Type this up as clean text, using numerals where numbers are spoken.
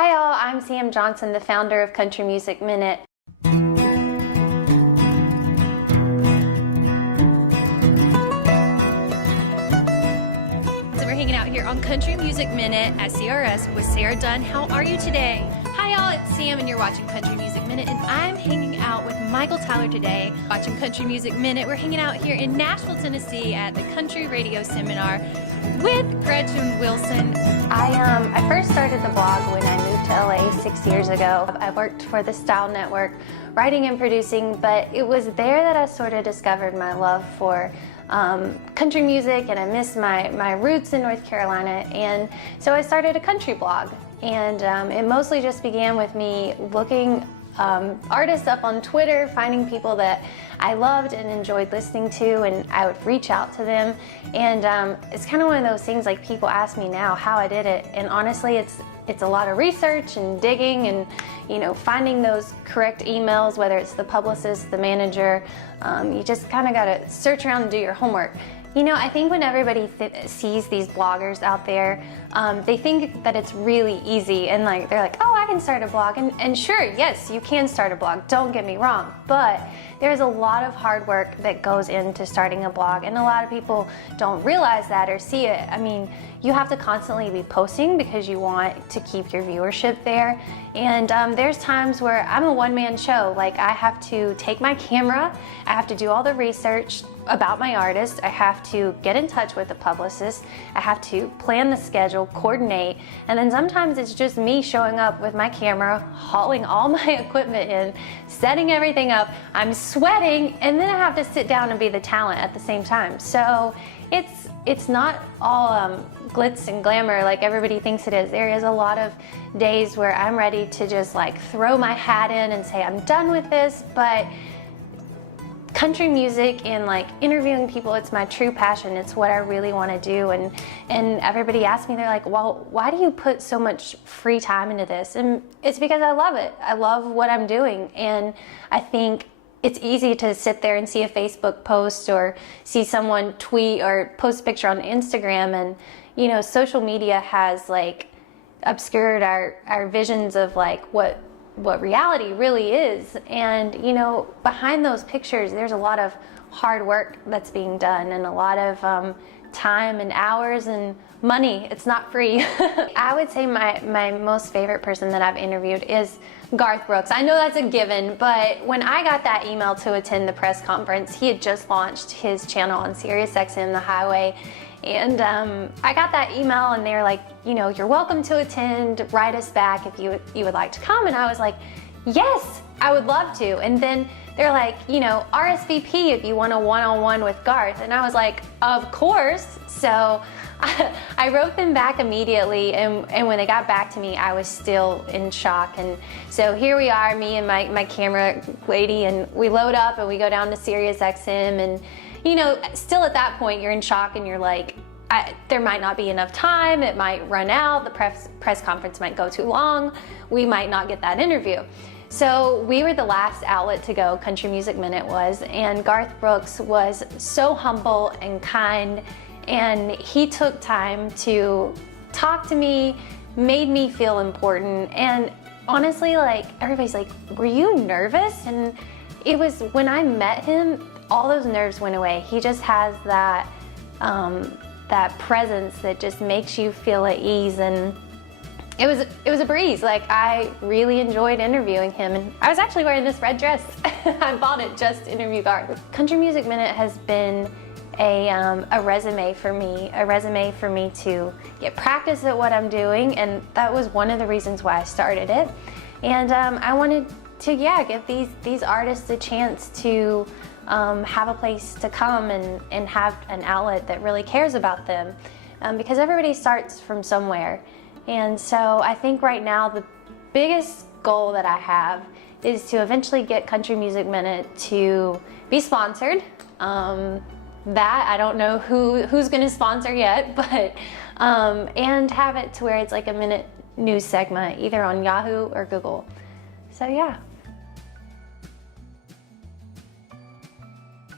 Hi all, I'm Sam Johnson, the founder of Country Music Minute. So we're hanging out here on Country Music Minute at CRS with Sarah Dunn. How are you today? Hi y'all, it's Sam and you're watching Country Music Minute, and I'm hanging out with Michael Tyler today watching Country Music Minute. We're hanging out here in Nashville, Tennessee at the Country Radio Seminar with Gretchen Wilson. I first started the blog when I moved to LA 6 years ago. I worked for the Style Network, writing and producing, but it was there that I sort of discovered my love for country music, and I missed my roots in North Carolina, and so I started a country blog. And it mostly just began with me looking artists up on Twitter, finding people that I loved and enjoyed listening to, and I would reach out to them. And it's kind of one of those things, like, people ask me now how I did it, and honestly it's a lot of research and digging and, you know, finding those correct emails, whether it's the publicist, the manager. You just kind of got to search around and do your homework. You know, I think when everybody sees these bloggers out there, they think that it's really easy, and they're like, oh, I can start a blog. And sure, yes, you can start a blog, don't get me wrong, but there's a lot of hard work that goes into starting a blog, and a lot of people don't realize that or see it. I mean, you have to constantly be posting because you want to keep your viewership there. And there's times where I'm a one-man show. Like, I have to take my camera, I have to do all the research about my artist, I have to get in touch with the publicist, I have to plan the schedule, coordinate, and then sometimes it's just me showing up with my camera, hauling all my equipment in, setting everything up, I'm sweating, and then I have to sit down and be the talent at the same time. So it's not all glitz and glamour like everybody thinks it is. There is a lot of days where I'm ready to just throw my hat in and say I'm done with this, but country music and interviewing people, it's my true passion. It's what I really want to do, and everybody asks me, they're like, well, why do you put so much free time into this? And it's because I love it. I love what I'm doing, and I think it's easy to sit there and see a Facebook post or see someone tweet or post a picture on Instagram, and you know, social media has obscured our visions of what reality really is. And you know, behind those pictures there's a lot of hard work that's being done, and a lot of time and hours and money. It's not free. I would say my most favorite person that I've interviewed is Garth Brooks. I know that's a given, but when I got that email to attend the press conference, he had just launched his channel on SiriusXM, The Highway, and I got that email and they were like, you know, you're welcome to attend, write us back if you would like to come. And I was like, yes, I would love to. And then they're like, you know, RSVP if you want a one-on-one with Garth. And I was like, of course. So I wrote them back immediately, and when they got back to me, I was still in shock. And so here we are, me and my camera lady, and we load up and we go down to SiriusXM, and you know, still at that point you're in shock and you're like, there might not be enough time, it might run out, the press conference might go too long, we might not get that interview. So we were the last outlet to go, Country Music Minute was, and Garth Brooks was so humble and kind, and he took time to talk to me, made me feel important. And honestly, everybody's like, were you nervous? And it was, when I met him, all those nerves went away. He just has that presence that just makes you feel at ease, and it was a breeze. I really enjoyed interviewing him, and I was actually wearing this red dress. I bought it just to interview Garth. Country Music Minute has been a resume for me to get practice at what I'm doing, and that was one of the reasons why I started it. And I wanted to give these artists a chance to have a place to come and have an outlet that really cares about them, because everybody starts from somewhere. And so I think right now the biggest goal that I have is to eventually get Country Music Minute to be sponsored. That I don't know who's going to sponsor yet, but and have it to where it's like a minute news segment either on Yahoo or Google. So yeah.